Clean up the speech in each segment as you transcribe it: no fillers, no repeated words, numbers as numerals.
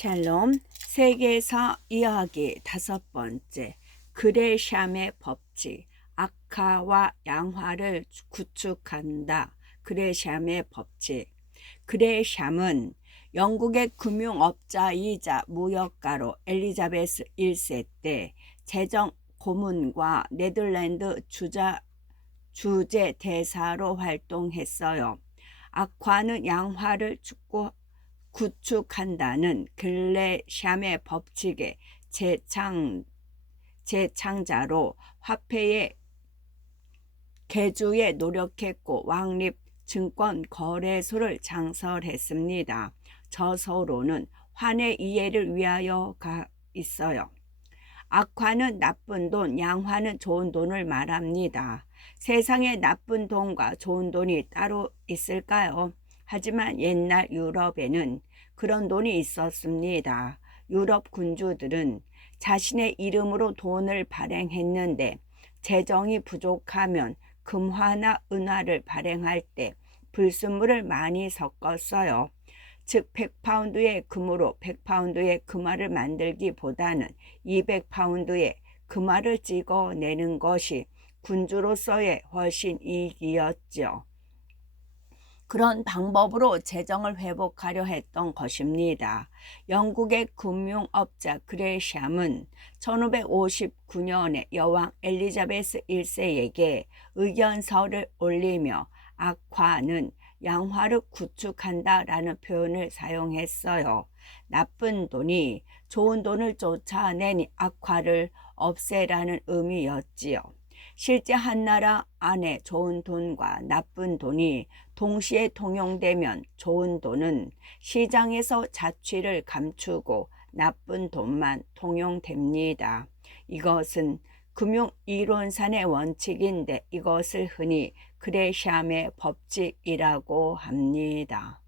샬롬. 세계사 이야기 5번째. 그레샴의 법칙. 악화와 양화를 구축한다. 그레샴의 법칙. 그레샴은 영국의 금융업자이자 무역가로 엘리자베스 1세 때 재정 고문과 네덜란드 주재 대사로 활동했어요. 악화는 양화를 구축한다는 그레샴의 법칙의 제창자로 화폐의 개조에 노력했고 왕립 증권거래소를 창설했습니다. 저서로는 환의 이해를 위하여 있어요. 악화는 나쁜 돈, 양화는 좋은 돈을 말합니다. 세상에 나쁜 돈과 좋은 돈이 따로 있을까요? 하지만 옛날 유럽에는 그런 돈이 있었습니다. 유럽 군주들은 자신의 이름으로 돈을 발행했는데 재정이 부족하면 금화나 은화를 발행할 때 불순물을 많이 섞었어요. 즉 100파운드의 금으로 100파운드의 금화를 만들기보다는 200파운드의 금화를 찍어내는 것이 군주로서의 훨씬 이익이었죠. 그런 방법으로 재정을 회복하려 했던 것입니다. 영국의 금융업자 그레샴은 1559년에 여왕 엘리자베스 1세에게 의견서를 올리며 악화는 양화를 구축한다라는 표현을 사용했어요. 나쁜 돈이 좋은 돈을 쫓아내니 악화를 없애라는 의미였지요. 실제 한 나라 안에 좋은 돈과 나쁜 돈이 동시에 통용되면 좋은 돈은 시장에서 자취를 감추고 나쁜 돈만 통용됩니다. 이것은 금융이론산의 원칙인데 이것을 흔히 그레샴의 법칙이라고 합니다.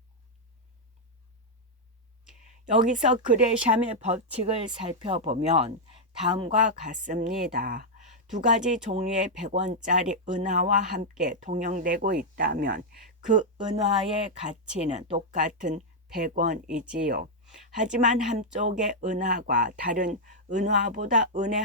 여기서 그레샴의 법칙을 살펴보면 다음과 같습니다. 두 가지 종류의 100원짜리 은화와 함께 통용되고 있다면 그 은화의 가치는 똑같은 100원이지요. 하지만 한쪽의 은화가 다른 은화보다 은의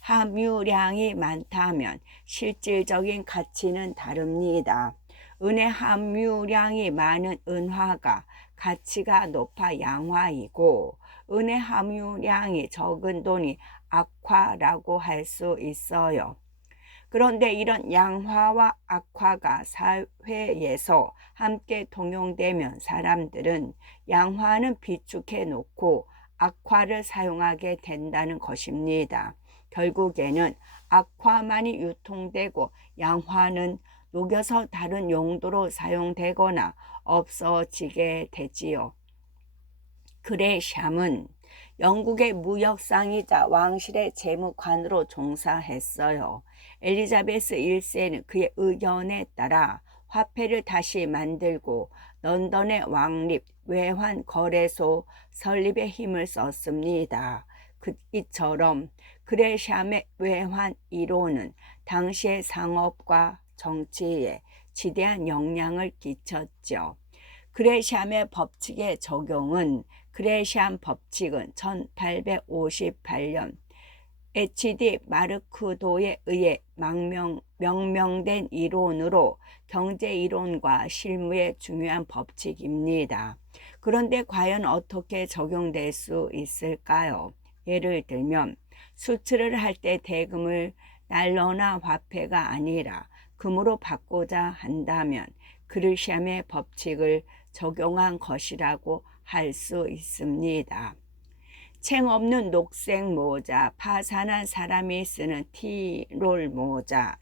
함유량이 많다면 실질적인 가치는 다릅니다. 은의 함유량이 많은 은화가 가치가 높아 양화이고 은의 함유량이 적은 돈이 악화라고 할 수 있어요. 그런데 이런 양화와 악화가 사회에서 함께 통용되면 사람들은 양화는 비축해 놓고 악화를 사용하게 된다는 것입니다. 결국에는 악화만이 유통되고 양화는 녹여서 다른 용도로 사용되거나 없어지게 되지요. 그레샴은 영국의 무역상이자 왕실의 재무관으로 종사했어요. 엘리자베스 1세는 그의 의견에 따라 화폐를 다시 만들고 런던의 왕립 외환 거래소 설립에 힘을 썼습니다. 이처럼 그레샴의 외환 이론은 당시의 상업과 정치에 지대한 영향을 끼쳤죠. 그레샴의 법칙의 적용은 그레샴 법칙은 1858년 HD 마르크도에 의해 명명된 이론으로 경제이론과 실무의 중요한 법칙입니다. 그런데 과연 어떻게 적용될 수 있을까요? 예를 들면 수출을 할 때 대금을 달러나 화폐가 아니라 금으로 바꾸자 한다면 그레샴의 법칙을 적용한 것이라고 할 수 있습니다. 챙 없는 녹색 모자, 파산한 사람이 쓰는 디롤 모자.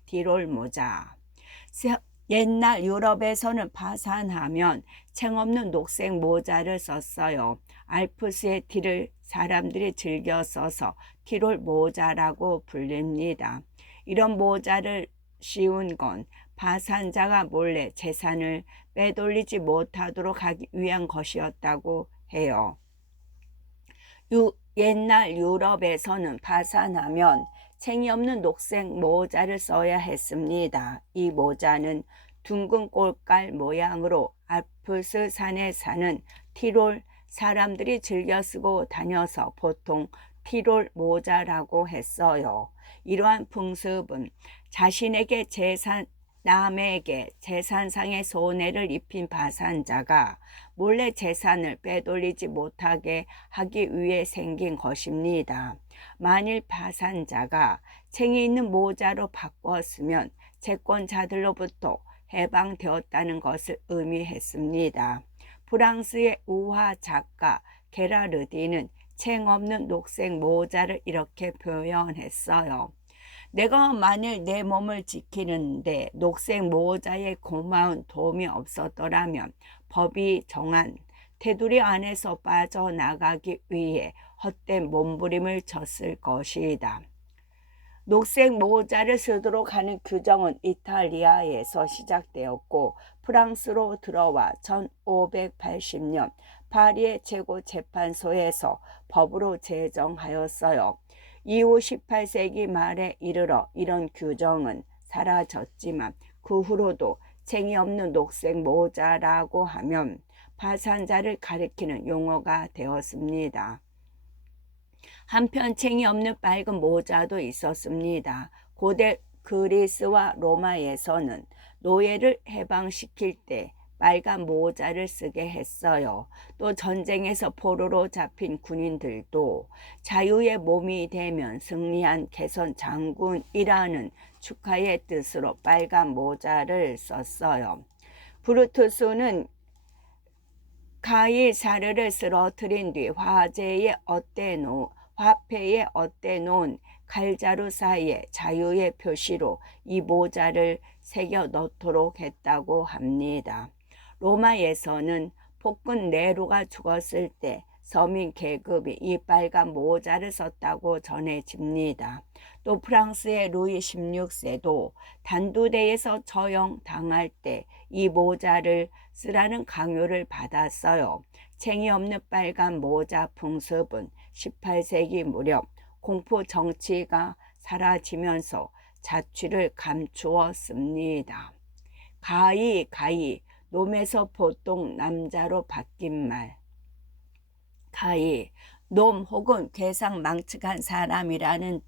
옛날 유럽에서는 파산하면 챙 없는 녹색 모자를 썼어요. 알프스의 티를 사람들이 즐겨 써서 티롤 모자라고 불립니다. 이런 모자를 씌운 건 파산자가 몰래 재산을 빼돌리지 못하도록 하기 위한 것이었다고 해요. 옛날 유럽에서는 파산하면 챙이 없는 녹색 모자를 써야 했습니다. 이 모자는 둥근 꽃갈 모양으로 알프스 산에 사는 티롤 사람들이 즐겨 쓰고 다녀서 보통 피롤 모자라고 했어요. 이러한 풍습은 자신에게 남에게 재산상의 손해를 입힌 파산자가 몰래 재산을 빼돌리지 못하게 하기 위해 생긴 것입니다. 만일 파산자가 챙이 있는 모자로 바꿨으면 채권자들로부터 해방되었다는 것을 의미했습니다. 프랑스의 우화 작가 게라르디는 챙 없는 녹색 모자를 이렇게 표현했어요. 내가 만일 내 몸을 지키는데 녹색 모자에 고마운 도움이 없었더라면 법이 정한 테두리 안에서 빠져나가기 위해 헛된 몸부림을 쳤을 것이다. 녹색 모자를 쓰도록 하는 규정은 이탈리아에서 시작되었고 프랑스로 들어와 1580년 파리의 최고재판소에서 법으로 제정하였어요. 이후 18세기 말에 이르러 이런 규정은 사라졌지만 그 후로도 챙이 없는 녹색 모자라고 하면 파산자를 가리키는 용어가 되었습니다. 한편 챙이 없는 빨간 모자도 있었습니다. 고대 그리스와 로마에서는 노예를 해방시킬 때 빨간 모자를 쓰게 했어요. 또 전쟁에서 포로로 잡힌 군인들도 자유의 몸이 되면 승리한 개선 장군이라는 축하의 뜻으로 빨간 모자를 썼어요. 브루투스는 가이사르를 쓰러뜨린 뒤 화폐에 엇대놓은 칼자루 사이에 자유의 표시로 이 모자를 새겨 넣도록 했다고 합니다. 로마에서는 폭군 네로가 죽었을 때 서민 계급이 이 빨간 모자를 썼다고 전해집니다. 또 프랑스의 루이 16세도 단두대에서 처형당할 때 이 모자를 쓰라는 강요를 받았어요. 챙이 없는 빨간 모자 풍습은 18세기 무렵 공포 정치가 사라지면서 자취를 감추었습니다. 가히 놈에서 보통 남자로 바뀐 말. 가히 놈 혹은 괴상망측한 사람이라는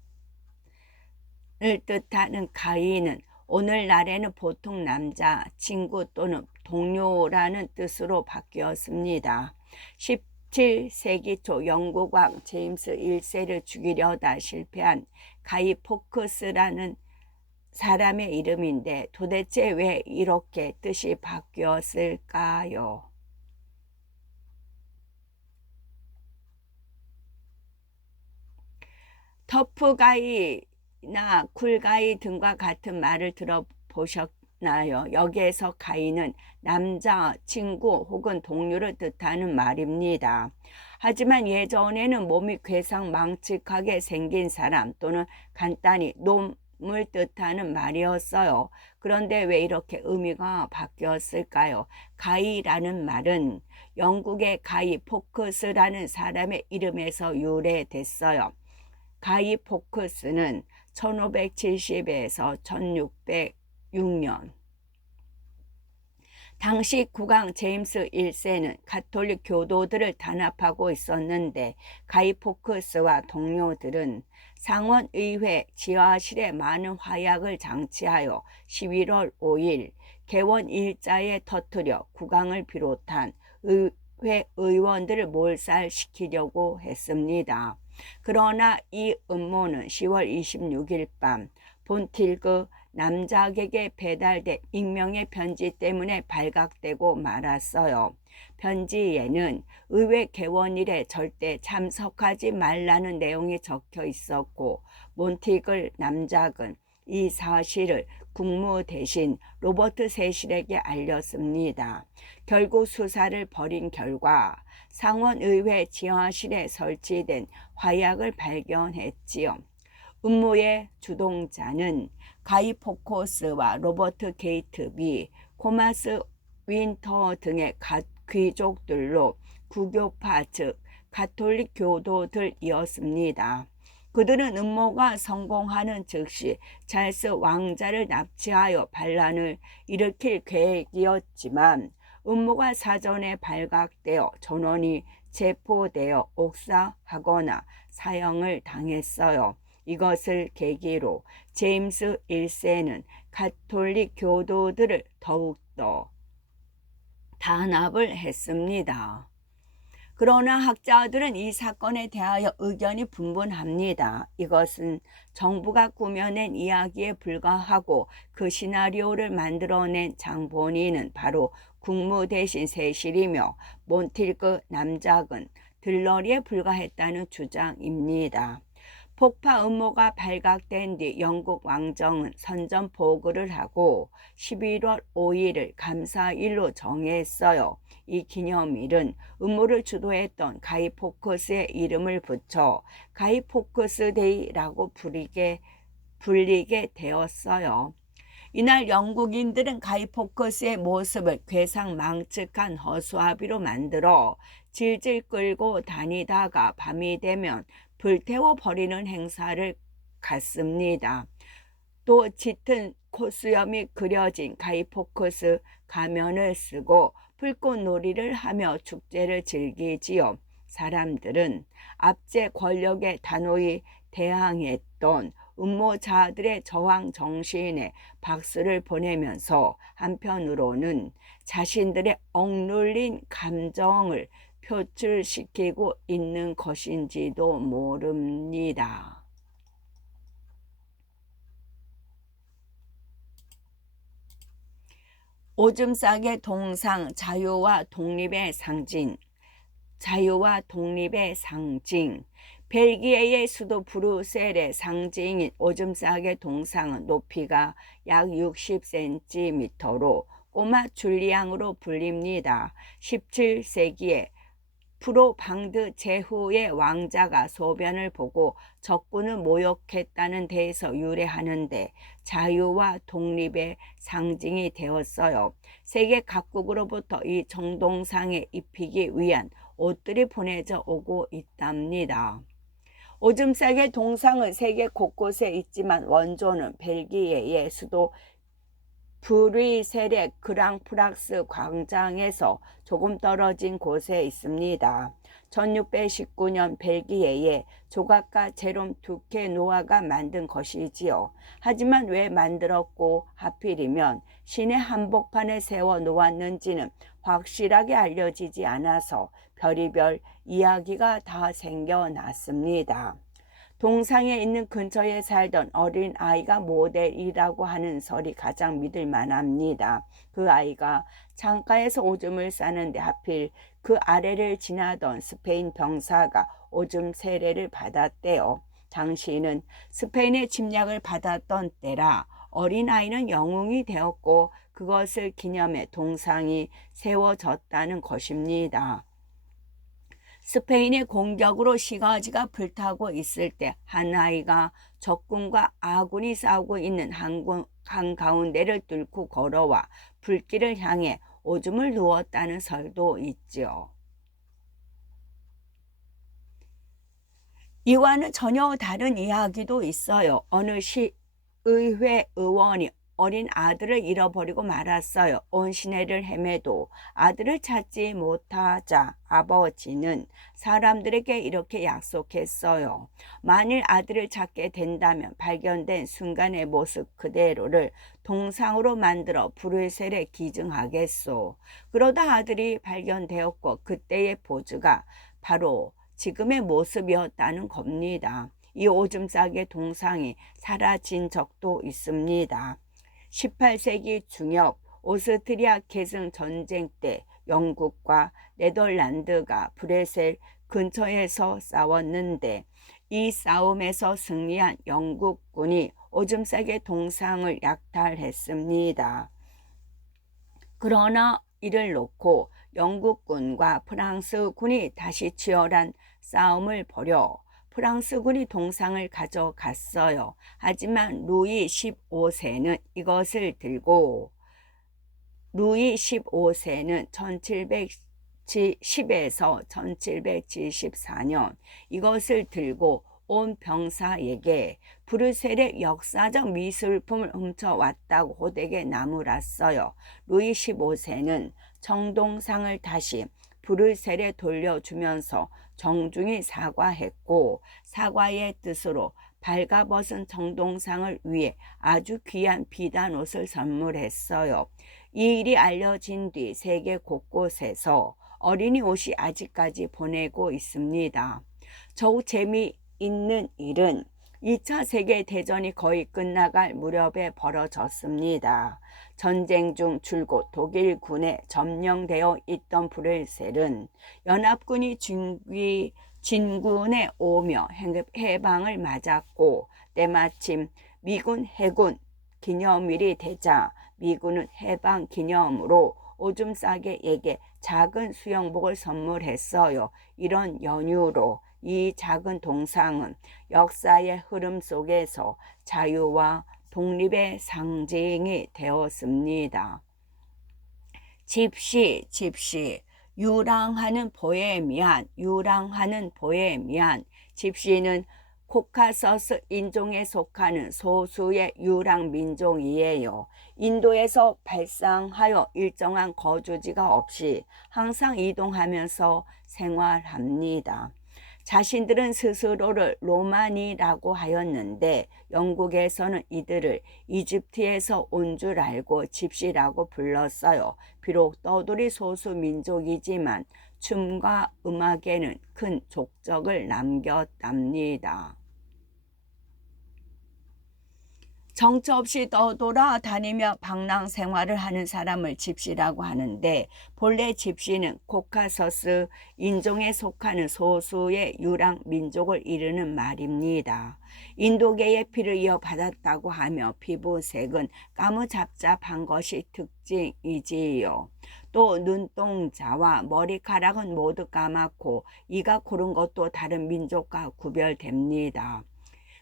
을 뜻하는 가히는 오늘날에는 보통 남자, 친구 또는 동료라는 뜻으로 바뀌었습니다. 17세기 초 영국 왕 제임스 1세를 죽이려다 실패한 가이 포크스라는 사람의 이름인데 도대체 왜 이렇게 뜻이 바뀌었을까요? 터프가이나 쿨가이 등과 같은 말을 들어보셨나요? 여기에서 가이는 남자, 친구 혹은 동료를 뜻하는 말입니다. 하지만 예전에는 몸이 괴상망측하게 생긴 사람 또는 간단히 놈을 뜻하는 말이었어요. 그런데 왜 이렇게 의미가 바뀌었을까요? 가이라는 말은 영국의 가이 포크스라는 사람의 이름에서 유래됐어요. 가이 포크스는 1570에서 1606년 당시 국왕 제임스 1세는 가톨릭 교도들을 단합하고 있었는데 가이 포크스와 동료들은 상원의회 지하실에 많은 화약을 장치하여 11월 5일 개원 일자에 터뜨려 국왕을 비롯한 의회 의원들을 몰살시키려고 했습니다. 그러나 이 음모는 10월 26일 밤 본틸그 남작에게 배달된 익명의 편지 때문에 발각되고 말았어요. 편지에는 의회 개원일에 절대 참석하지 말라는 내용이 적혀 있었고 몬티글 남작은 이 사실을 국무 대신 로버트 세실에게 알렸습니다. 결국 수사를 벌인 결과 상원의회 지하실에 설치된 화약을 발견했지요. 음모의 주동자는 가이 포코스와 로버트 게이트비, 코마스 윈터 등의 귀족들로 구교파 즉 가톨릭 교도들이었습니다. 그들은 음모가 성공하는 즉시 찰스 왕자를 납치하여 반란을 일으킬 계획이었지만 음모가 사전에 발각되어 전원이 체포되어 옥사하거나 사형을 당했어요. 이것을 계기로 제임스 1세는 가톨릭 교도들을 더욱더 단합을 했습니다. 그러나 학자들은 이 사건에 대하여 의견이 분분합니다. 이것은 정부가 꾸며낸 이야기에 불과하고 그 시나리오를 만들어낸 장본인은 바로 국무 대신 세실이며 몬틸크 남작은 들러리에 불과했다는 주장입니다. 폭파 음모가 발각된 뒤 영국 왕정은 선전포고를 하고 11월 5일을 감사일로 정했어요. 이 기념일은 음모를 주도했던 가이 포커스의 이름을 붙여 가이 포커스 데이라고 불리게 되었어요. 이날 영국인들은 가이 포커스의 모습을 괴상망측한 허수아비로 만들어 질질 끌고 다니다가 밤이 되면 불태워 버리는 행사를 갖습니다. 또 짙은 콧수염이 그려진 가이 포커스 가면을 쓰고 불꽃놀이를 하며 축제를 즐기지요. 사람들은 압제 권력에 단호히 대항했던 음모자들의 저항 정신에 박수를 보내면서 한편으로는 자신들의 억눌린 감정을 표출시키고 있는 것인지도 모릅니다. 오줌 싸개 동상 자유와 독립의 상징. 자유와 독립의 상징. 벨기에의 수도 브뤼셀의 상징인 오줌 싸개 동상은 높이가 약 60cm로 꼬마 줄리앙으로 불립니다. 17세기에 프로방드 제후의 왕자가 소변을 보고 적군을 모욕했다는 데에서 유래하는데 자유와 독립의 상징이 되었어요. 세계 각국으로부터 이 정동상에 입히기 위한 옷들이 보내져 오고 있답니다. 오줌 싸개 동상은 세계 곳곳에 있지만 원조는 벨기에의 수도 브뤼셀의 그랑프락스 광장에서 조금 떨어진 곳에 있습니다. 1619년 벨기에의 조각가 제롬 두케노아가 만든 것이지요. 하지만 왜 만들었고 하필이면 시내 한복판에 세워 놓았는지는 확실하게 알려지지 않아서 별의별 이야기가 다 생겨났습니다. 동상에 있는 근처에 살던 어린 아이가 모델이라고 하는 설이 가장 믿을 만합니다. 그 아이가 창가에서 오줌을 싸는데 하필 그 아래를 지나던 스페인 병사가 오줌 세례를 받았대요. 당시는 스페인의 침략을 받았던 때라 어린아이는 영웅이 되었고 그것을 기념해 동상이 세워졌다는 것입니다. 스페인의 공격으로 시가지가 불타고 있을 때 한 아이가 적군과 아군이 싸우고 있는 한가운데를 뚫고 걸어와 불길을 향해 오줌을 누웠다는 설도 있죠. 이와는 전혀 다른 이야기도 있어요. 어느 시의회 의원이 어린 아들을 잃어버리고 말았어요. 온 시내를 헤매도 아들을 찾지 못하자 아버지는 사람들에게 이렇게 약속했어요. 만일 아들을 찾게 된다면 발견된 순간의 모습 그대로를 동상으로 만들어 브뤼셀에 기증하겠소. 그러다 아들이 발견되었고 그때의 포즈가 바로 지금의 모습이었다는 겁니다. 이 오줌 싸개 동상이 사라진 적도 있습니다. 18세기 중엽 오스트리아 계승 전쟁 때 영국과 네덜란드가 브뤼셀 근처에서 싸웠는데 이 싸움에서 승리한 영국군이 오줌 싸개 동상을 약탈했습니다. 그러나 이를 놓고 영국군과 프랑스군이 다시 치열한 싸움을 벌여 프랑스군이 동상을 가져갔어요. 하지만 루이 15세는 이것을 들고 루이 15세는 1710에서 1774년 이것을 들고 온 병사에게 브뤼셀의 역사적 미술품을 훔쳐왔다고 호되게 나무랐어요. 루이 15세는 정동상을 다시 브뤼셀에 돌려주면서 정중히 사과했고 사과의 뜻으로 발가벗은 정동상을 위해 아주 귀한 비단옷을 선물했어요. 이 일이 알려진 뒤 세계 곳곳에서 어린이 옷이 아직까지 보내고 있습니다. 더욱 재미있는 일은 2차 세계대전이 거의 끝나갈 무렵에 벌어졌습니다. 전쟁 중 줄곧 독일군에 점령되어 있던 브뤼셀은 연합군이 진군에 오며 해방을 맞았고 때마침 미군 해군 기념일이 되자 미군은 해방 기념으로 오줌 싸개에게 작은 수영복을 선물했어요. 이런 연유로 이 작은 동상은 역사의 흐름 속에서 자유와 독립의 상징이 되었습니다. 집시, 유랑하는 보헤미안, 집시는 코카서스 인종에 속하는 소수의 유랑 민족이에요. 인도에서 발상하여 일정한 거주지가 없이 항상 이동하면서 생활합니다. 자신들은 스스로를 로마니라고 하였는데 영국에서는 이들을 이집트에서 온 줄 알고 집시라고 불렀어요. 비록 떠돌이 소수 민족이지만 춤과 음악에는 큰 족적을 남겼답니다. 정처 없이 떠돌아 다니며 방랑 생활을 하는 사람을 집시라고 하는데 본래 집시는 코카서스 인종에 속하는 소수의 유랑 민족을 이르는 말입니다. 인도계의 피를 이어받았다고 하며 피부색은 까무잡잡한 것이 특징이지요. 또 눈동자와 머리카락은 모두 까맣고 이가 고른 것도 다른 민족과 구별됩니다.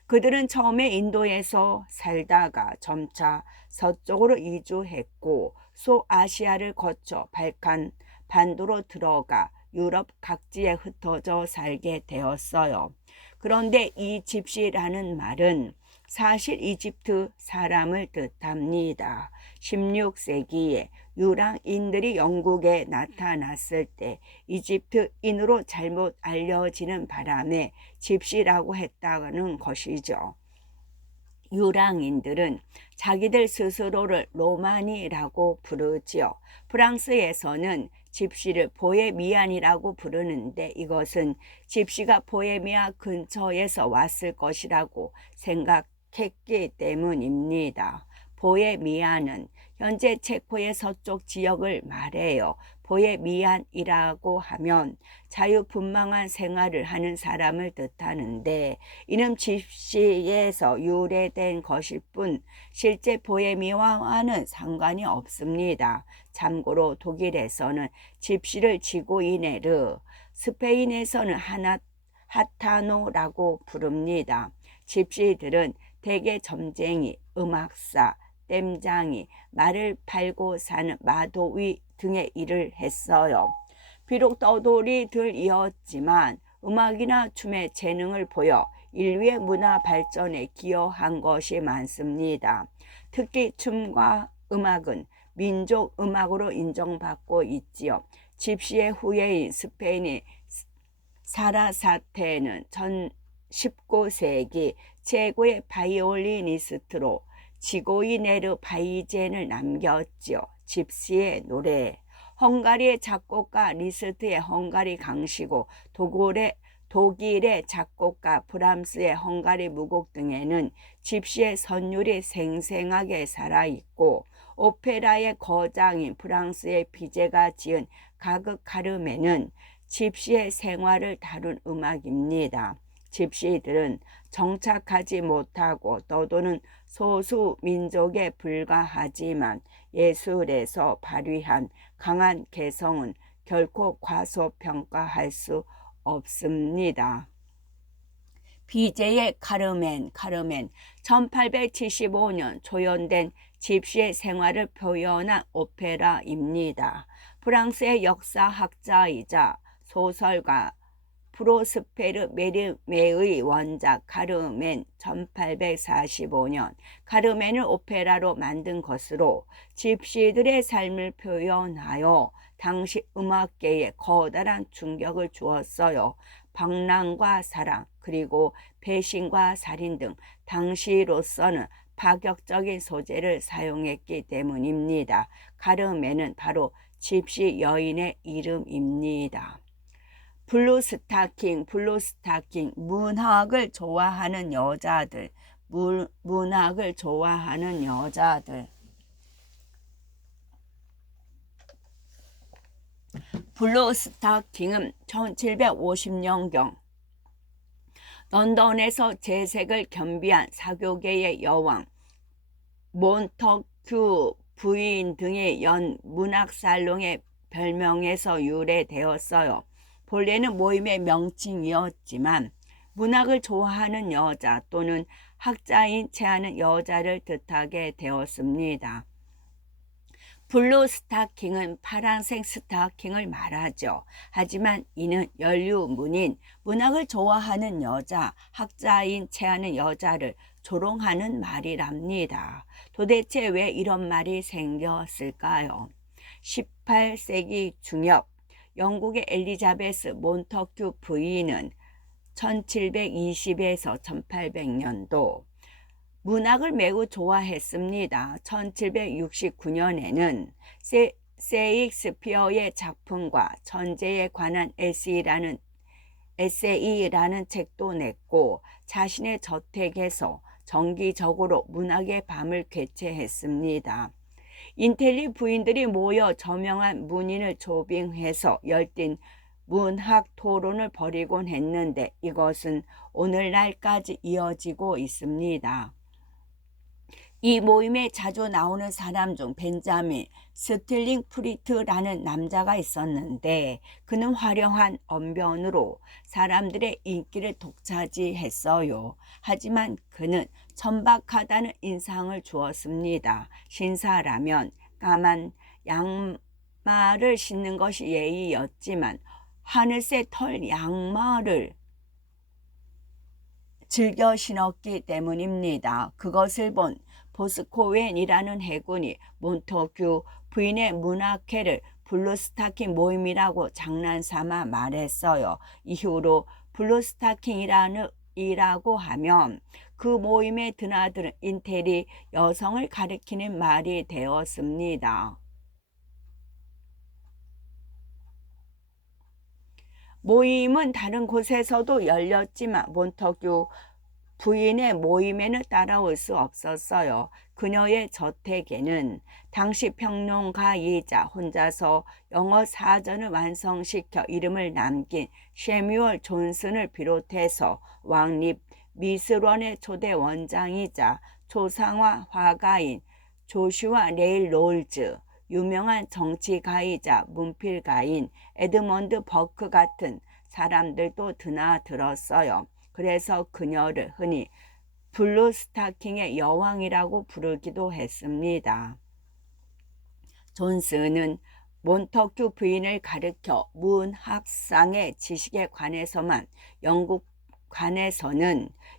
그들은 처음에 인도에서 살다가 점차 서쪽으로 이주했고 소아시아를 거쳐 발칸 반도로 들어가 유럽 각지에 흩어져 살게 되었어요. 그런데 이 집시라는 말은 사실 이집트 사람을 뜻합니다. 16세기에 유랑인들이 영국에 나타났을 때 이집트인으로 잘못 알려지는 바람에 집시라고 했다는 것이죠. 유랑인들은 자기들 스스로를 로마니라고 부르지요. 프랑스에서는 집시를 보헤미안이라고 부르는데 이것은 집시가 보헤미아 근처에서 왔을 것이라고 생각했기 때문입니다. 보헤미안은 현재 체코의 서쪽 지역을 말해요. 보헤미안이라고 하면 자유분방한 생활을 하는 사람을 뜻하는데 이는 집시에서 유래된 것일 뿐 실제 보헤미아와는 상관이 없습니다. 참고로 독일에서는 집시를 지고이네르, 스페인에서는 하타노라고 부릅니다. 집시들은 대개 점쟁이, 음악사, 땜장이, 말을 팔고 사는 마도위 등의 일을 했어요. 비록 떠돌이들이었지만 음악이나 춤에 재능을 보여 인류의 문화 발전에 기여한 것이 많습니다. 특히 춤과 음악은 민족 음악으로 인정받고 있지요. 집시의 후예인 스페인의 사라사테는 전 19세기 최고의 바이올리니스트로 지고이네르 바이젠을 남겼지요. 집시의 노래, 헝가리의 작곡가 리스트의 헝가리 강시고 독일의 작곡가 브람스의 헝가리 무곡 등에는 집시의 선율이 생생하게 살아있고 오페라의 거장인 프랑스의 비제가 지은 가극 카르멘은 집시의 생활을 다룬 음악입니다. 집시들은 정착하지 못하고 떠도는 소수 민족에 불과하지만 예술에서 발휘한 강한 개성은 결코 과소평가할 수 없습니다. 비제의 카르멘 1875년 조연된 집시의 생활을 표현한 오페라입니다. 프랑스의 역사학자이자 소설가 프로스페르 메르메의 원작 카르멘 1845년 카르멘을 오페라로 만든 것으로 집시들의 삶을 표현하여 당시 음악계에 커다란 충격을 주었어요. 방랑과 사랑, 그리고 배신과 살인 등 당시로서는 파격적인 소재를 사용했기 때문입니다. 카르멘은 바로 집시 여인의 이름입니다. 블루스타킹, 문학을 좋아하는 여자들, 문학을 좋아하는 여자들. 블루스타킹은 1750년경 런던에서 재색을 겸비한 사교계의 여왕 몬터큐 부인 등이 연 문학살롱의 별명에서 유래되었어요. 본래는 모임의 명칭이었지만 문학을 좋아하는 여자 또는 학자인 체하는 여자를 뜻하게 되었습니다. 블루 스타킹은 파란색 스타킹을 말하죠. 하지만 이는 연류문인 문학을 좋아하는 여자, 학자인 체하는 여자를 조롱하는 말이랍니다. 도대체 왜 이런 말이 생겼을까요? 18세기 중엽 영국의 엘리자베스 몬터큐 부인은 1720에서 1800년도 문학을 매우 좋아했습니다. 1769년에는 셰익스피어의 작품과 천재에 관한 에세이라는 책도 냈고 자신의 저택에서 정기적으로 문학의 밤을 개최했습니다. 인텔리 부인들이 모여 저명한 문인을 조빙해서 열띤 문학 토론을 벌이곤 했는데 이것은 오늘날까지 이어지고 있습니다. 이 모임에 자주 나오는 사람 중 벤자민 스틸링 프리트라는 남자가 있었는데 그는 화려한 언변으로 사람들의 인기를 독차지했어요. 하지만 그는 천박하다는 인상을 주었습니다. 신사라면 까만 양말을 신는 것이 예의였지만 하늘색 털 양말을 즐겨 신었기 때문입니다. 그것을 본 보스코웬이라는 해군이 몬터큐 부인의 문학회를 블루스타킹 모임이라고 장난삼아 말했어요. 이후로 블루스타킹이라고 하면 그 모임에 드나드는 인텔리 여성을 가리키는 말이 되었습니다. 모임은 다른 곳에서도 열렸지만 몬터큐 부인의 모임에는 따라올 수 없었어요. 그녀의 저택에는 당시 평론가이자 혼자서 영어 사전을 완성시켜 이름을 남긴 셰뮤얼 존슨을 비롯해서 왕립 미술원의 초대 원장이자 초상화 화가인 조슈아 레일 롤즈, 유명한 정치가이자 문필가인 에드먼드 버크 같은 사람들도 드나들었어요. 그래서 그녀를 흔히 블루스타킹의 여왕이라고 부르기도 했습니다. 존슨은 몬터큐 부인을 가리켜 문학상의 지식에 관해서는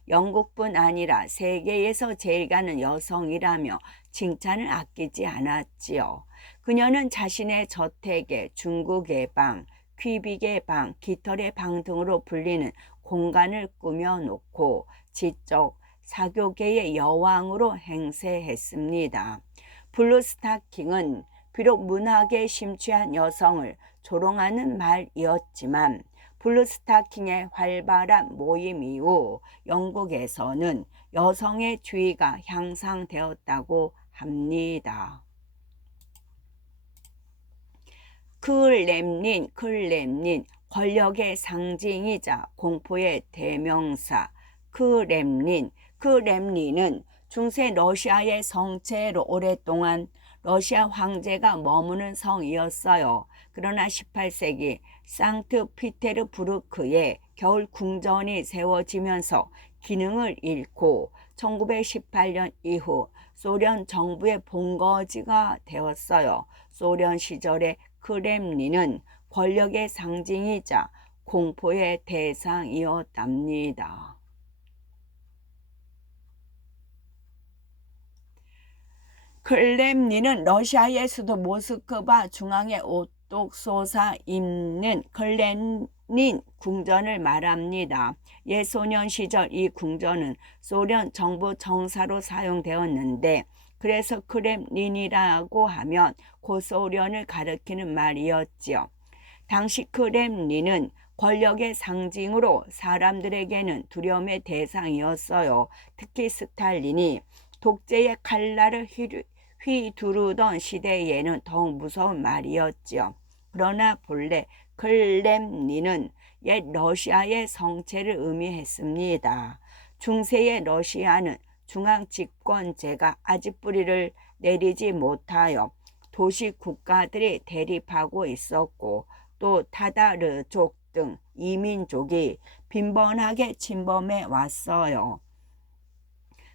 영국뿐 아니라 세계에서 제일 가는 여성이라며 칭찬을 아끼지 않았지요. 그녀는 자신의 저택에 중국의 방, 퀴빅의 방, 깃털의 방 등으로 불리는 공간을 꾸며놓고 지적 사교계의 여왕으로 행세했습니다. 블루스타킹은 비록 문학에 심취한 여성을 조롱하는 말이었지만 블루스타킹의 활발한 모임 이후 영국에서는 여성의 지위가 향상되었다고 합니다. 클렘닌, 권력의 상징이자 공포의 대명사. 크렘린은 중세 러시아의 성체로 오랫동안 러시아 황제가 머무는 성이었어요. 그러나 18세기 상트피테르부르크에 겨울 궁전이 세워지면서 기능을 잃고 1918년 이후 소련 정부의 본거지가 되었어요. 소련 시절의 크렘린은 권력의 상징이자 공포의 대상이었답니다. 클렘린은 러시아의 수도 모스크바 중앙의 돋돋 솟아있는 클렘닌 궁전을 말합니다. 옛 소련 시절 이 궁전은 소련 정부 정사로 사용되었는데 그래서 크렘린이라고 하면 고소련을 가리키는 말이었지요. 당시 크렘린은 권력의 상징으로 사람들에게는 두려움의 대상이었어요. 특히 스탈린이 독재의 칼날을 휘두르던 시대에는 더욱 무서운 말이었지요. 그러나 본래 크렘린은 옛 러시아의 성체를 의미했습니다. 중세의 러시아는 중앙 집권제가 아직 뿌리를 내리지 못하여 도시 국가들이 대립하고 있었고 또 타타르족 등 이민족이 빈번하게 침범해 왔어요.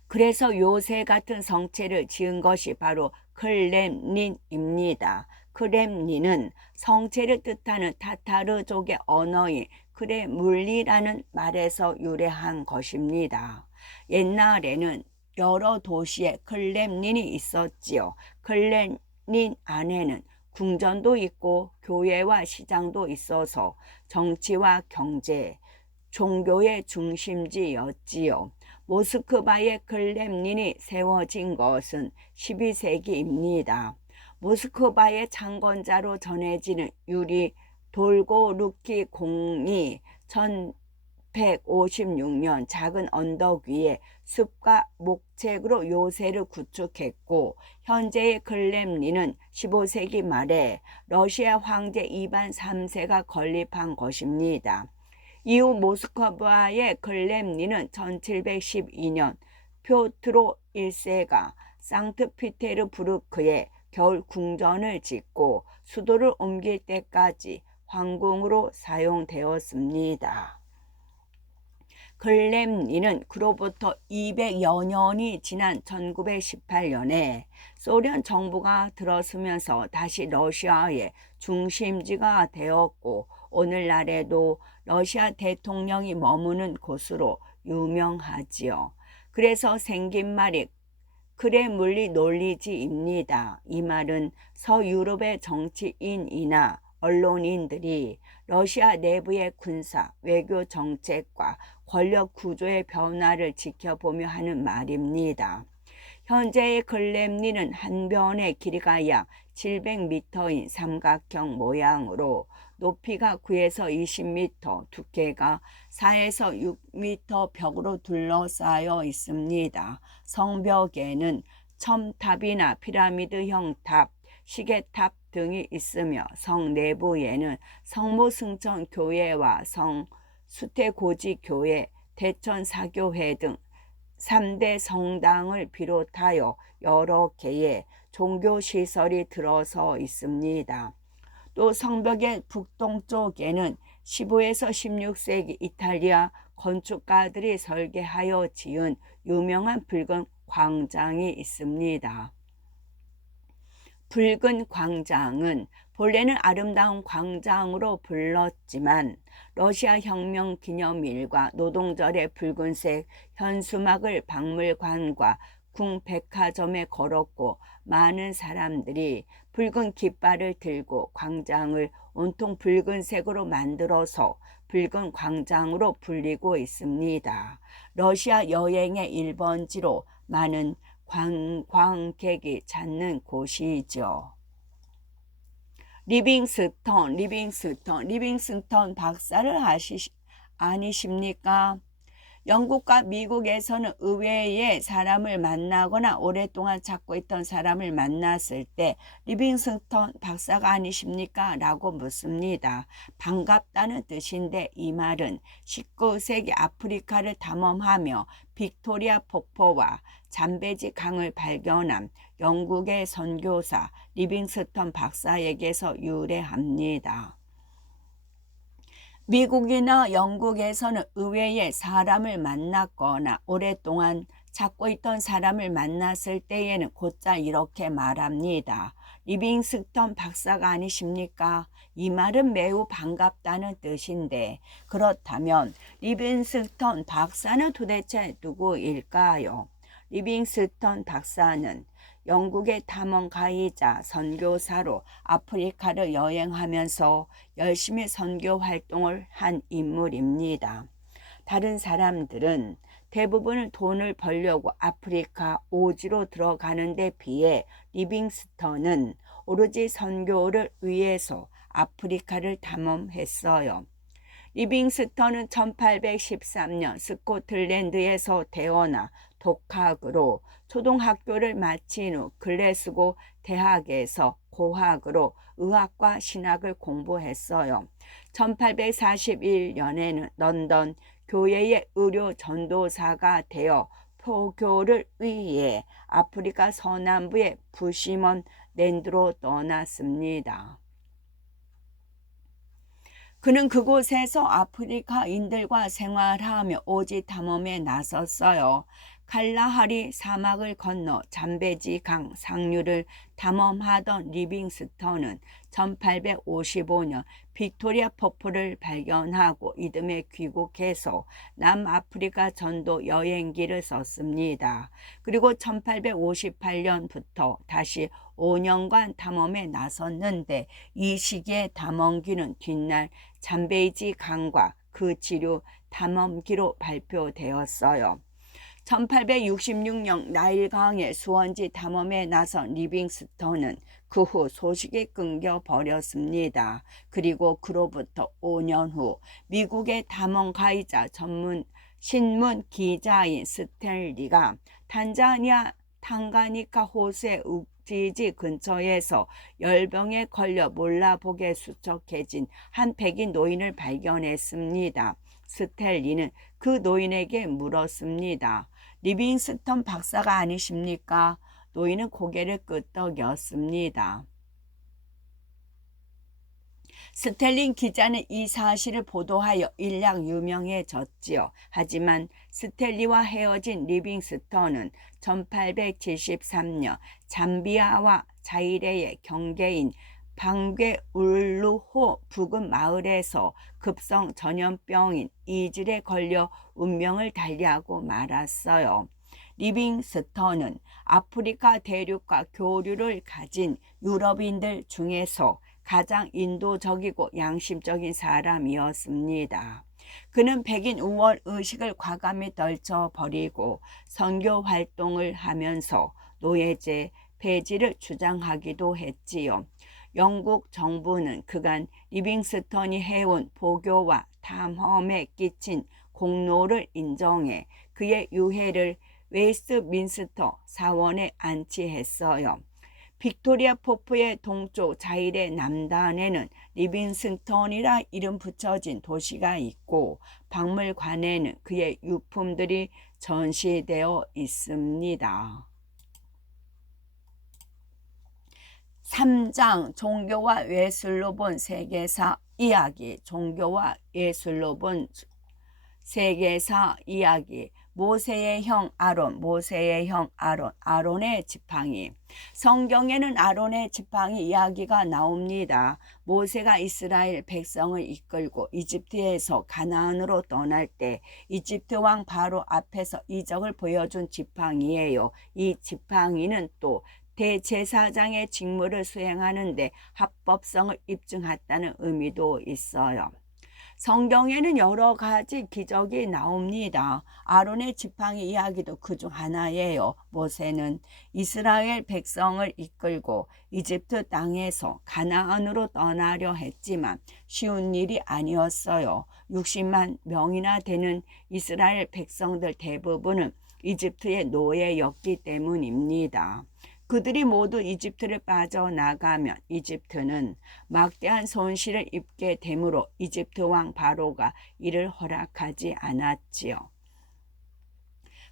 그래서 요새 같은 성체를 지은 것이 바로 크렘린입니다. 크렘린은 성체를 뜻하는 타타르족의 언어인 크레물리라는 말에서 유래한 것입니다. 옛날에는 여러 도시에 크렘린이 있었지요. 크렘린 안에는 궁전도 있고 교회와 시장도 있어서 정치와 경제, 종교의 중심지였지요. 모스크바의 크렘린이 세워진 것은 12세기입니다. 모스크바의 창건자로 전해지는 유리 돌고루키 공이 1156년 작은 언덕 위에 숲과 목책으로 요새를 구축했고 현재의 크렘린은 15세기 말에 러시아 황제 이반 3세가 건립한 것입니다. 이후 모스크바의 크렘린은 1712년 표트로 1세가 상트피테르부르크에 겨울 궁전을 짓고 수도를 옮길 때까지 황궁으로 사용되었습니다. 크렘린은 그로부터 200여 년이 지난 1918년에 소련 정부가 들어서면서 다시 러시아의 중심지가 되었고 오늘날에도 러시아 대통령이 머무는 곳으로 유명하지요. 그래서 생긴 말이 크레물리 논리지입니다. 이 말은 서유럽의 정치인이나 언론인들이 러시아 내부의 군사, 외교 정책과 권력 구조의 변화를 지켜보며 하는 말입니다. 현재의 크렘린은 한 변의 길이가 약 700m인 삼각형 모양으로 높이가 9에서 20m, 두께가 4에서 6m 벽으로 둘러싸여 있습니다. 성벽에는 첨탑이나 피라미드형 탑, 시계탑 등이 있으며 성 내부에는 성모승천교회와 성수태고지교회, 대천사교회 등 3대 성당을 비롯하여 여러 개의 종교시설이 들어서 있습니다. 또 성벽의 북동쪽에는 15에서 16세기 이탈리아 건축가들이 설계하여 지은 유명한 붉은 광장이 있습니다. 붉은 광장은 본래는 아름다운 광장으로 불렀지만 러시아 혁명 기념일과 노동절의 붉은색 현수막을 박물관과 궁백화점에 걸었고 많은 사람들이 붉은 깃발을 들고 광장을 온통 붉은색으로 만들어서 붉은 광장으로 불리고 있습니다. 러시아 여행의 1번지로 많은 관광객이 찾는 곳이죠. 리빙스턴 박사를 아니십니까? 영국과 미국에서는 의외의 사람을 만나거나 오랫동안 찾고 있던 사람을 만났을 때 리빙스턴 박사가 아니십니까? 라고 묻습니다. 반갑다는 뜻인데 이 말은 19세기 아프리카를 탐험하며 빅토리아 폭포와 잠베지 강을 발견한 영국의 선교사 리빙스턴 박사에게서 유래합니다. 미국이나 영국에서는 의외의 사람을 만났거나 오랫동안 찾고 있던 사람을 만났을 때에는 곧잘 이렇게 말합니다. 리빙스턴 박사가 아니십니까? 이 말은 매우 반갑다는 뜻인데 그렇다면 리빙스턴 박사는 도대체 누구일까요? 리빙스턴 박사는 영국의 탐험가이자 선교사로 아프리카를 여행하면서 열심히 선교 활동을 한 인물입니다. 다른 사람들은 대부분 돈을 벌려고 아프리카 오지로 들어가는 데 비해 리빙스턴은 오로지 선교를 위해서 아프리카를 탐험했어요. 리빙스턴은 1813년 스코틀랜드에서 태어나 독학으로 초등학교를 마친 후 글래스고 대학에서 고학으로 의학과 신학을 공부했어요. 1841년에는 런던 교회의 의료 전도사가 되어 포교를 위해 아프리카 서남부의 부시먼 랜드로 떠났습니다. 그는 그곳에서 아프리카인들과 생활하며 오지 탐험에 나섰어요. 칼라하리 사막을 건너 잠베지 강 상류를 탐험하던 리빙스턴은 1855년 빅토리아 폭포를 발견하고 이듬해 귀국해서 남아프리카 전도 여행기를 썼습니다. 그리고 1858년부터 다시 5년간 탐험에 나섰는데 이 시기의 탐험기는 뒷날 잠베이지 강과 그 지류 탐험기로 발표되었어요. 1866년 나일강의 수원지 탐험에 나선 리빙스턴은 그 후 소식이 끊겨 버렸습니다. 그리고 그로부터 5년 후 미국의 탐험가이자 전문 신문 기자인 스탠리가 탄자니아 탕가니카 호수의 욱지지 근처에서 열병에 걸려 몰라보게 수척해진 한 백인 노인을 발견했습니다. 스탠리는 그 노인에게 물었습니다. 리빙스턴 박사가 아니십니까? 노인은 고개를 끄덕였습니다. 스탠리 기자는 이 사실을 보도하여 일약 유명해졌지요. 하지만 스탠리와 헤어진 리빙스턴은 1873년 잠비아와 자이레의 경계인 방괴울루호 부근 마을에서 급성 전염병인 이질에 걸려 운명을 달리하고 말았어요. 리빙스턴은 아프리카 대륙과 교류를 가진 유럽인들 중에서 가장 인도적이고 양심적인 사람이었습니다. 그는 백인 우월 의식을 과감히 떨쳐버리고 선교 활동을 하면서 노예제 폐지를 주장하기도 했지요. 영국 정부는 그간 리빙스턴이 해온 보교와 탐험에 끼친 공로를 인정해 그의 유해를 웨스트민스터 사원에 안치했어요. 빅토리아 폭포의 동쪽 자일의 남단에는 리빙스턴이라 이름 붙여진 도시가 있고 박물관에는 그의 유품들이 전시되어 있습니다. 3장 종교와 예술로 본 세계사 이야기. 종교와 예술로 본 세계사 이야기. 모세의 형 아론, 모세의 형 아론, 아론의 지팡이. 성경에는 아론의 지팡이 이야기가 나옵니다. 모세가 이스라엘 백성을 이끌고 이집트에서 가나안으로 떠날 때 이집트 왕 바로 앞에서 이적을 보여준 지팡이예요. 이 지팡이는 또 대제사장의 직무를 수행하는데 합법성을 입증했다는 의미도 있어요. 성경에는 여러 가지 기적이 나옵니다. 아론의 지팡이 이야기도 그중 하나예요. 모세는 이스라엘 백성을 이끌고 이집트 땅에서 가나안으로 떠나려 했지만 쉬운 일이 아니었어요. 60만 명이나 되는 이스라엘 백성들 대부분은 이집트의 노예였기 때문입니다. 그들이 모두 이집트를 빠져나가면 이집트는 막대한 손실을 입게 되므로 이집트 왕 바로가 이를 허락하지 않았지요.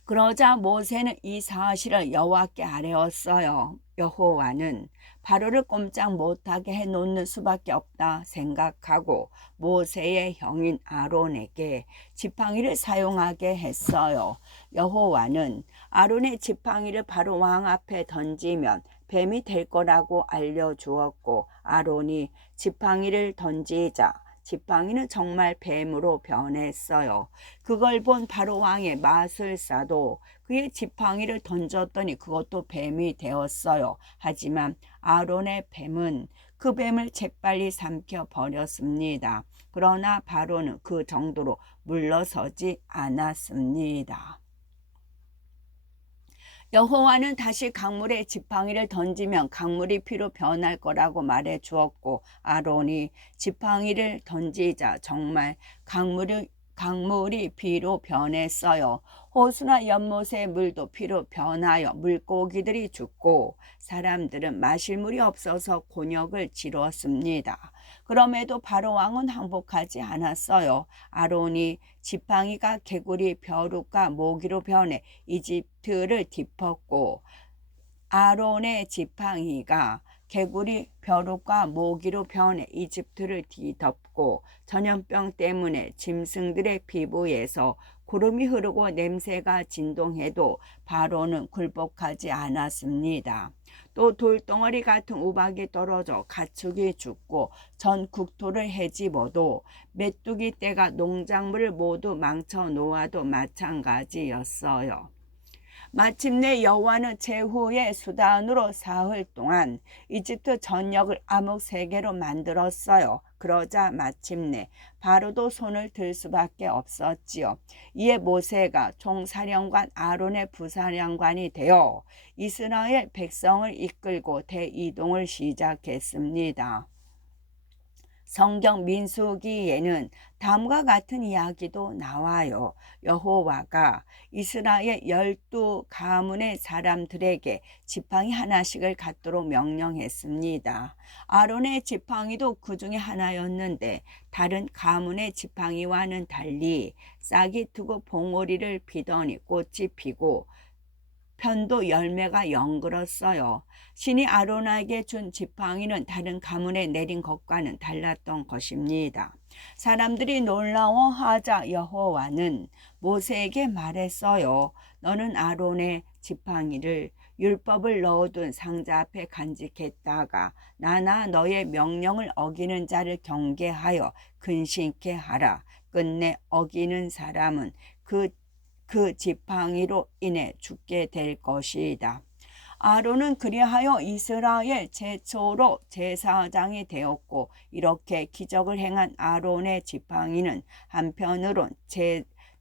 그러자 모세는 이 사실을 여호와께 아뢰었어요. 여호와는 바로를 꼼짝 못하게 해놓는 수밖에 없다 생각하고 모세의 형인 아론에게 지팡이를 사용하게 했어요. 여호와는 아론의 지팡이를 바로 왕 앞에 던지면 뱀이 될 거라고 알려주었고 아론이 지팡이를 던지자 지팡이는 정말 뱀으로 변했어요. 그걸 본 바로 왕의 마술사도 그의 지팡이를 던졌더니 그것도 뱀이 되었어요. 하지만 아론의 뱀은 그 뱀을 재빨리 삼켜 버렸습니다. 그러나 바로는 그 정도로 물러서지 않았습니다. 여호와는 다시 강물에 지팡이를 던지면 강물이 피로 변할 거라고 말해 주었고, 아론이 지팡이를 던지자 정말 강물이 피로 변했어요. 호수나 연못의 물도 피로 변하여 물고기들이 죽고 사람들은 마실 물이 없어서 곤욕을 치루었습니다. 그럼에도 바로 왕은 항복하지 않았어요. 아론이 지팡이가 개구리, 벼룩과 모기로 변해 이집트를 덮었고, 아론의 지팡이가 개구리, 벼룩과 모기로 변해 이집트를 뒤덮고, 전염병 때문에 짐승들의 피부에서 구름이 흐르고 냄새가 진동해도 바로는 굴복하지 않았습니다. 또 돌덩어리 같은 우박이 떨어져 가축이 죽고 전 국토를 헤집어도 메뚜기 떼가 농작물을 모두 망쳐 놓아도 마찬가지였어요. 마침내 여호와는 제후의 수단으로 사흘 동안 이집트 전역을 암흑 세계로 만들었어요. 그러자 마침내 바로도 손을 들 수밖에 없었지요. 이에 모세가 총사령관 아론의 부사령관이 되어 이스라엘 백성을 이끌고 대이동을 시작했습니다. 성경 민수기에는 다음과 같은 이야기도 나와요. 여호와가 이스라엘 12가문의 사람들에게 지팡이 하나씩을 갖도록 명령했습니다. 아론의 지팡이도 그 중에 하나였는데 다른 가문의 지팡이와는 달리 싹이 트고 봉오리를 피더니 꽃이 피고 편도 열매가 연그렀어요. 신이 아론에게 준 지팡이는 다른 가문에 내린 것과는 달랐던 것입니다. 사람들이 놀라워하자 여호와는 모세에게 말했어요. 너는 아론의 지팡이를 율법을 넣어둔 상자 앞에 간직했다가 나나 너의 명령을 어기는 자를 경계하여 근신케 하라. 끝내 어기는 사람은 그 지팡이로 인해 죽게 될 것이다. 아론은 그리하여 이스라엘 최초로 제사장이 되었고, 이렇게 기적을 행한 아론의 지팡이는 한편으론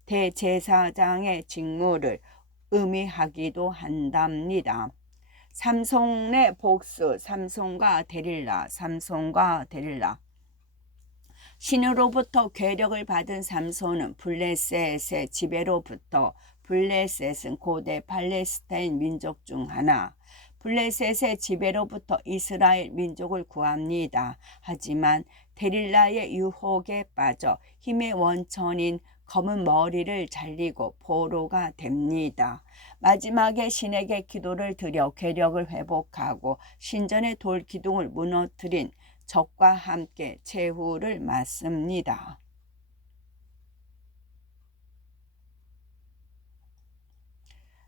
대제사장의 직무를 의미하기도 한답니다. 삼손의 복수, 삼손과 데릴라. 신으로부터 괴력을 받은 삼손은 블레셋의 지배로부터, 블레셋은 고대 팔레스타인 민족 중 하나, 블레셋의 지배로부터 이스라엘 민족을 구합니다. 하지만 데릴라의 유혹에 빠져 힘의 원천인 검은 머리를 잘리고 포로가 됩니다. 마지막에 신에게 기도를 드려 괴력을 회복하고 신전의 돌 기둥을 무너뜨린 적과 함께 제후를 맞습니다.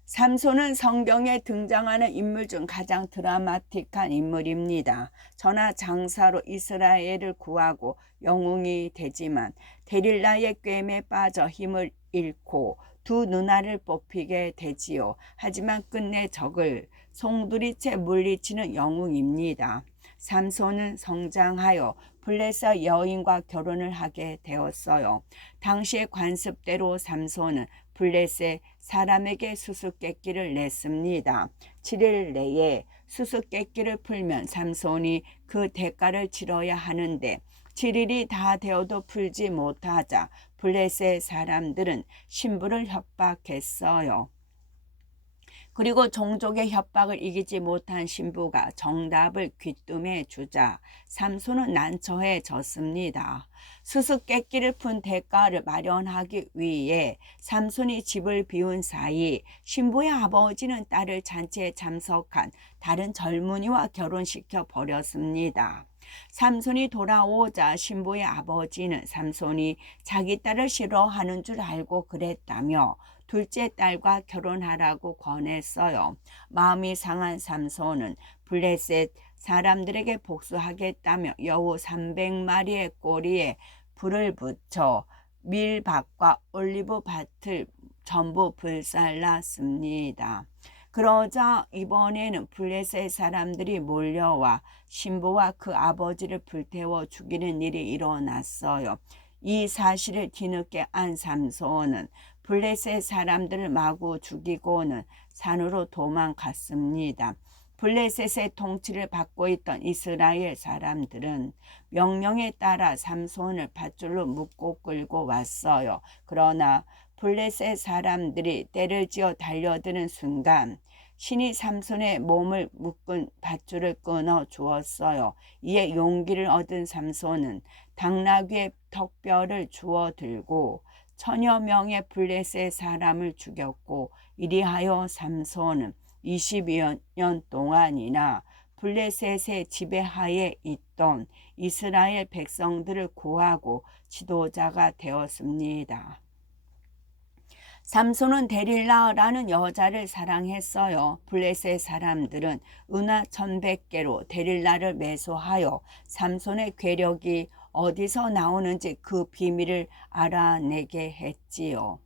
삼손은 성경에 등장하는 인물 중 가장 드라마틱한 인물입니다. 전하장사로 이스라엘을 구하고 영웅이 되지만 데릴라의 꿰매에 빠져 힘을 잃고 두 누나를 뽑히게 되지요. 하지만 끝내 적을 송두리째 물리치는 영웅입니다. 삼손은 성장하여 블레셋 여인과 결혼을 하게 되었어요. 당시의 관습대로 삼손은 블레셋 사람에게 수수께끼를 냈습니다. 7일 내에 수수께끼를 풀면 삼손이 그 대가를 치러야 하는데 7일이 다 되어도 풀지 못하자 블레셋 사람들은 신부를 협박했어요. 그리고 종족의 협박을 이기지 못한 신부가 정답을 귀뜸해 주자 삼손은 난처해졌습니다. 수수께끼를 푼 대가를 마련하기 위해 삼손이 집을 비운 사이 신부의 아버지는 딸을 잔치에 참석한 다른 젊은이와 결혼시켜 버렸습니다. 삼손이 돌아오자 신부의 아버지는 삼손이 자기 딸을 싫어하는 줄 알고 그랬다며 둘째 딸과 결혼하라고 권했어요. 마음이 상한 삼손은 블레셋 사람들에게 복수하겠다며 여우 300마리의 꼬리에 불을 붙여 밀밭과 올리브 밭을 전부 불살랐습니다. 그러자 이번에는 블레셋 사람들이 몰려와 신부와 그 아버지를 불태워 죽이는 일이 일어났어요. 이 사실을 뒤늦게 안 삼손은 블레셋 사람들을 마구 죽이고는 산으로 도망갔습니다. 블레셋의 통치를 받고 있던 이스라엘 사람들은 명령에 따라 삼손을 밧줄로 묶고 끌고 왔어요. 그러나 블레셋 사람들이 때를 지어 달려드는 순간 신이 삼손의 몸을 묶은 밧줄을 끊어 주었어요. 이에 용기를 얻은 삼손은 당나귀의 턱뼈를 주워 들고 1000여 명의 블레셋 사람을 죽였고, 이리하여 삼손은 22년 동안이나 블레셋의 지배하에 있던 이스라엘 백성들을 구하고 지도자가 되었습니다. 삼손은 데릴라라는 여자를 사랑했어요. 블레셋 사람들은 은화 1100개로 데릴라를 매수하여 삼손의 괴력이 어디서 나오는지 그 비밀을 알아내게 했지요.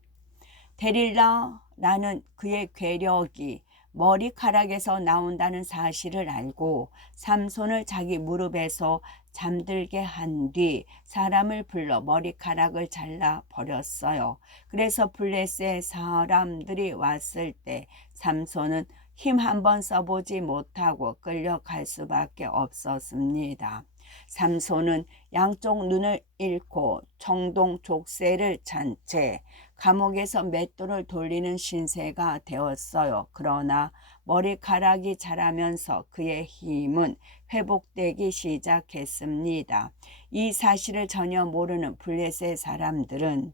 데릴라라는 그의 괴력이 머리카락에서 나온다는 사실을 알고 삼손을 자기 무릎에서 잠들게 한 뒤 사람을 불러 머리카락을 잘라 버렸어요. 그래서 블레셋 사람들이 왔을 때 삼손은 힘 한번 써보지 못하고 끌려갈 수밖에 없었습니다. 삼손은 양쪽 눈을 잃고 청동 족쇄를 찬 채 감옥에서 맷돌을 돌리는 신세가 되었어요. 그러나 머리카락이 자라면서 그의 힘은 회복되기 시작했습니다. 이 사실을 전혀 모르는 블레셋 사람들은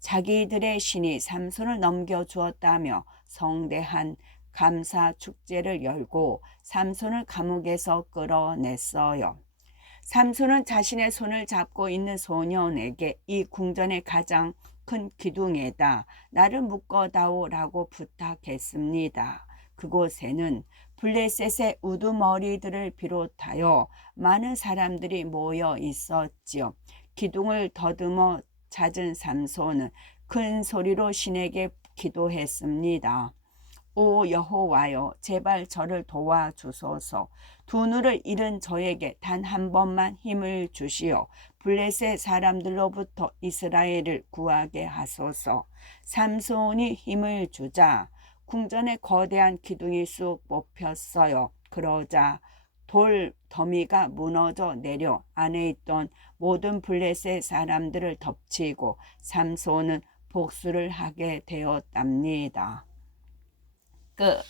자기들의 신이 삼손을 넘겨주었다며 성대한 감사 축제를 열고 삼손을 감옥에서 끌어냈어요. 삼손은 자신의 손을 잡고 있는 소년에게 이 궁전의 가장 큰 기둥에다 나를 묶어다오라고 부탁했습니다. 그곳에는 블레셋의 우두머리들을 비롯하여 많은 사람들이 모여 있었지요. 기둥을 더듬어 찾은 삼손은 큰 소리로 신에게 기도했습니다. 오 여호와여, 제발 저를 도와주소서. 두 눈을 잃은 저에게 단 한 번만 힘을 주시어 블레셋 사람들로부터 이스라엘을 구하게 하소서. 삼손이 힘을 주자 궁전에 거대한 기둥이 쑥 뽑혔어요. 그러자 돌 더미가 무너져 내려 안에 있던 모든 블레셋 사람들을 덮치고 삼손은 복수를 하게 되었답니다. 끝.